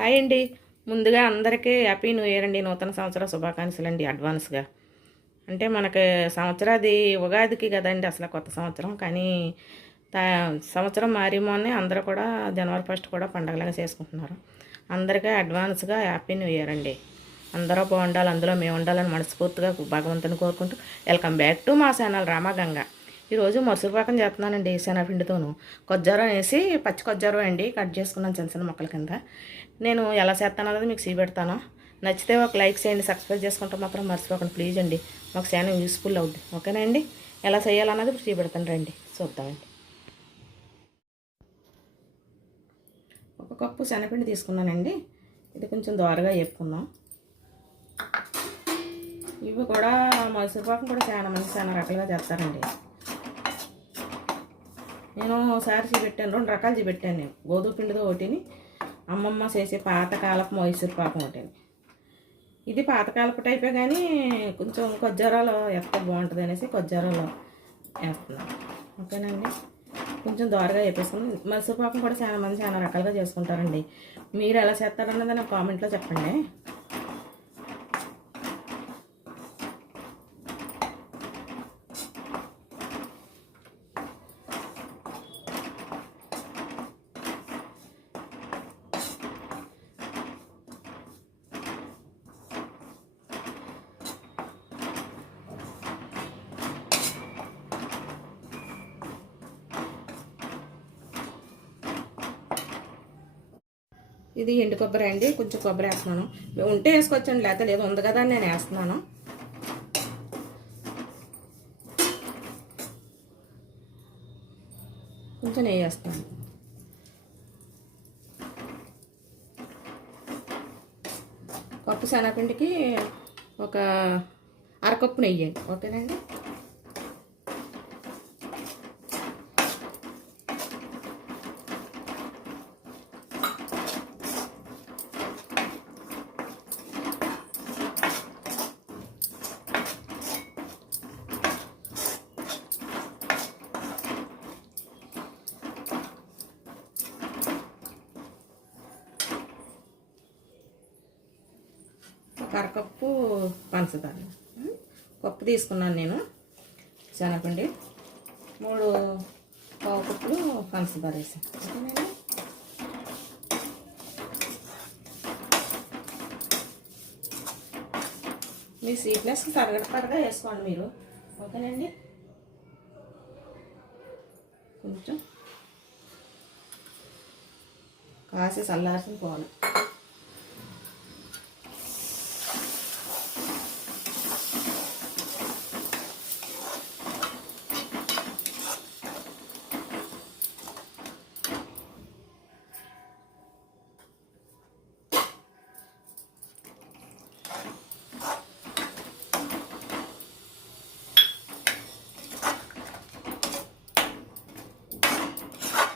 Hi అండి. ముందుగా అందరికీ హ్యాపీ న్యూ ఇయర్ అండి. నూతన సంవత్సర శుభాకాంక్షలు అండి అడ్వాన్స్గా. అంటే మనకి సంవత్సరాది ఉగాదికి కదండి అసలు కొత్త సంవత్సరం. కానీ తా సంవత్సరం మారేమోనే అందరూ కూడా జనవరి 1 కూడా పండగలాగా చేసుకుంటున్నారు. అందరికీ అడ్వాన్స్గా హ్యాపీ న్యూ ఇయర్ అండి. అందరూ బాగుండాలి, అందులో మేము ఉండాలని మనస్ఫూర్తిగా భగవంతుని కోరుకుంటూ వెల్కమ్ బ్యాక్ టు మా ఛానల్ రామగంగ. ఈరోజు మసూరుపాకం చేస్తున్నానండి శనగపిండితోను. కొజ్జారం వేసి పచ్చి కొజ్జారం అండి కట్ చేసుకున్నాను చిన్న చిన్న మొక్కల కింద. నేను ఎలా చేస్తానన్నది మీకు చూపెడతాను. నచ్చితే ఒక లైక్ చేయండి, సబ్స్క్రైబ్ చేసుకుంటే మాత్రం మర్చిపోకండి ప్లీజ్ అండి. మాకు ఛానల్ యూస్ఫుల్ అవుద్ది. ఓకేనా అండి? ఎలా చేయాలన్నది ఇప్పుడు చూపెడతాను రండి చూద్దామండి. ఒక కప్పు శనగపిండి తీసుకున్నానండి. ఇది కొంచెం దోరగా వేపుకుందాం. ఇవి కూడా మైసూరుపాకం కూడా చాలా మంది చాలా రకాలుగా చేస్తారండి. నేను ఒకసారి చూపెట్టాను, 2 రకాలు చూపెట్టాను. నేను గోధుమ పిండితో ఒకటిని, అమ్మమ్మ చేసే పాతకాలపు మైసూరుపాకం ఒకటిని. ఇది పాతకాలపు టైపే కానీ కొంచెం కొజ్జారాలో వేస్తే బాగుంటుంది అనేసి కొజ్జారాలో వేస్తున్నాను. ఓకేనండి? కొంచెం దోరగా వేపేసుకుని మైసూరుపాకం కూడా చాలా మంది చాలా రకాలుగా చేసుకుంటారండి. మీరు ఎలా చేస్తారన్నది నాకు కామెంట్లో చెప్పండి. ఇది ఎండు కొబ్బరి అండి, కొంచెం కొబ్బరి వేస్తున్నాను. ఉంటే వేసుకోవచ్చండి, లేకపోతే లేదు, ఉంది కదా అని నేను వేస్తున్నాను. కొంచెం నెయ్యి వేస్తాను. కప్పు శనగపిండికి ఒక అరకప్పు నెయ్యి అండి. ఓకేనండి? అరకప్పు పంచదార, కప్పు తీసుకున్నాను నేను శనగపిండి. 3 పావు కప్పులు పంచదార వేసాను. ఓకేనండి? మీ స్వీట్నెస్ తరగడగా వేసుకోండి మీరు. ఓకేనండి? కొంచెం కాసి చల్లార్చిన పోవాలి.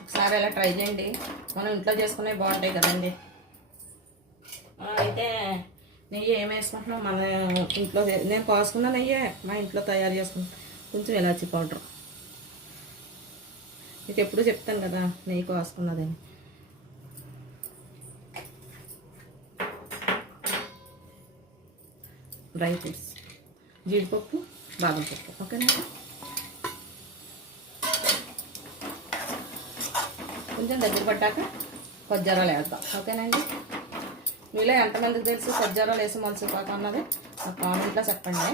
ఒకసారి ఇలా ట్రై చేయండి. మనం ఇంట్లో చేసుకునేవి బాగుంటాయి కదండి. అయితే నెయ్యి ఏం వేసుకుంటున్నాం మన ఇంట్లో, నేను కోసుకున్న నెయ్యి మా ఇంట్లో తయారు చేసుకుంటాం. కొంచెం ఇలాచీ పౌడర్, మీకు ఎప్పుడు చెప్తాను కదా నెయ్యి కోసుకున్నదని. డ్రై ఫ్రూట్స్, జీడిపప్పు, బాదం పప్పు. ఓకేనా? కొంచెం దగ్గర పడ్డాక కొజ్జారాలు వేద్దాం. ఓకేనండి? మీలో ఎంతమందికి తెలుసు కొజ్జారాలు వేసి మైసూరుపాకం అన్నది నాకు కామెంట్లో చెప్పండి.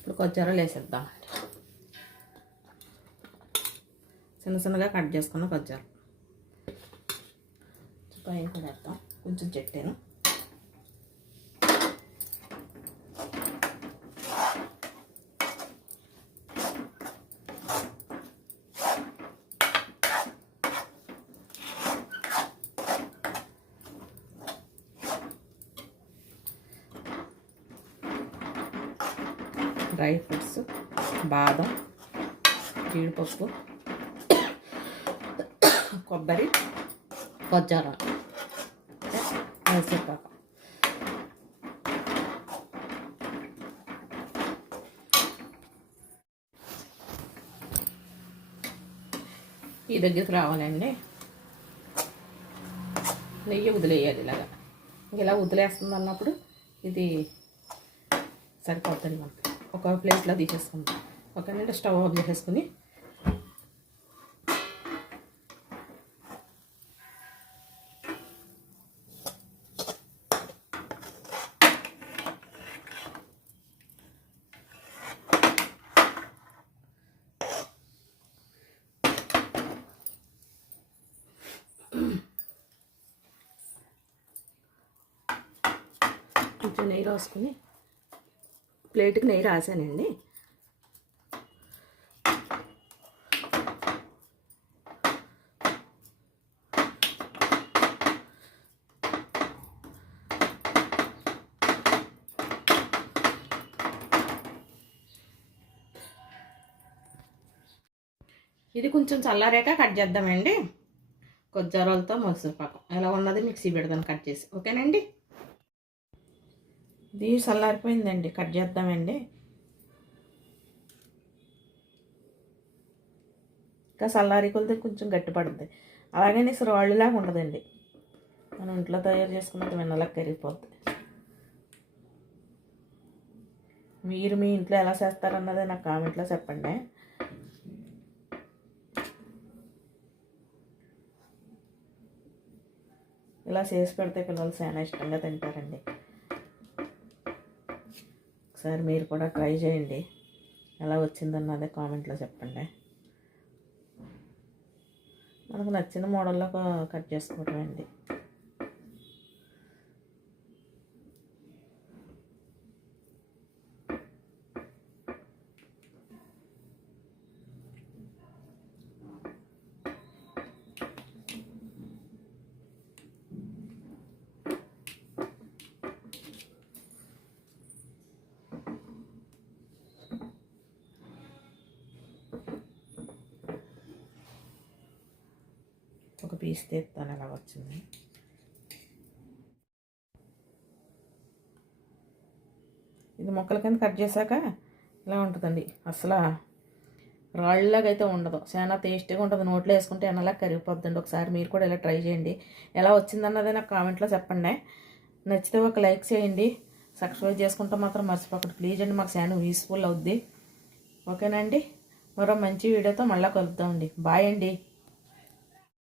ఇప్పుడు కొజ్జారాలు వేసేద్దాం. చిన్న చిన్నగా కట్ చేసుకున్న కొజ్జారు పైన పడేద్దాం. కొంచెం చెట్టాను. డ్రై ఫ్రూట్స్, బాదం, జీడిపప్పు, కొబ్బరి, కొజ్జార మైసూర్పాకు. ఈ దగ్గరికి రావాలండి. నెయ్యి వదిలేయాలి ఇలాగా. ఇలా వదిలేస్తుంది అన్నప్పుడు ఇది సరిపోతుంది మనకి. ఒక ప్లేట్లో తీసేసుకుంటాం. ఓకేనండి, స్టవ్ ఆఫ్ చేసేసుకుని కొంచెం నెయ్యి రాసుకుని, ప్లేట్కి నెయ్యి రాసానండి. ఇది కొంచెం చల్లారాక కట్ చేద్దామండి. కొజ్జారాలతో మైసూర్పాకు ఎలా ఉన్నది మిక్సీ పెడదాను కట్ చేసి. ఓకేనండి, ఇది చల్లారిపోయిందండి, కట్ చేద్దామండి. ఇంకా చల్లారి కొలితే కొంచెం గట్టి పడుతుంది. అలాగే రాళ్ళులాగా ఉండదండి. మనం ఇంట్లో తయారు చేసుకున్నది వెన్నలాగా కరిగిపోద్ది. మీరు మీ ఇంట్లో ఎలా చేస్తారన్నది నాకు కామెంట్లో చెప్పండి. ఇలా చేసి పెడితే పిల్లలు చాలా ఇష్టంగా తింటారండి. ఒకసారి మీరు కూడా ట్రై చేయండి. ఎలా వచ్చిందన్నదే కామెంట్లో చెప్పండి. మనకు నచ్చిన మోడల్లో కట్ చేసుకోవటమండి. ఒక పీస్ తీస్తాను, అలా వచ్చింది. ఇది ముక్కల కింద కట్ చేశాక ఇలా ఉంటుందండి. అసలు రాళ్ళలాగా అయితే ఉండదు, చాలా టేస్టీగా ఉంటుంది. నోట్లో వేసుకుంటే ఎన్నలా కరిగిపోద్దండి. ఒకసారి మీరు కూడా ఇలా ట్రై చేయండి. ఎలా వచ్చిందన్నది నాకు కామెంట్లో చెప్పండి. నచ్చితే ఒక లైక్ చేయండి. సబ్స్క్రైబ్ చేసుకుంటే మాత్రం మర్చిపోకండి ప్లీజ్ అండి. మాకు చాలా యూస్ఫుల్ అవుద్ది. ఓకేనండి, మరో మంచి వీడియోతో మళ్ళీ కలుద్దామండి. బాయ్ అండి.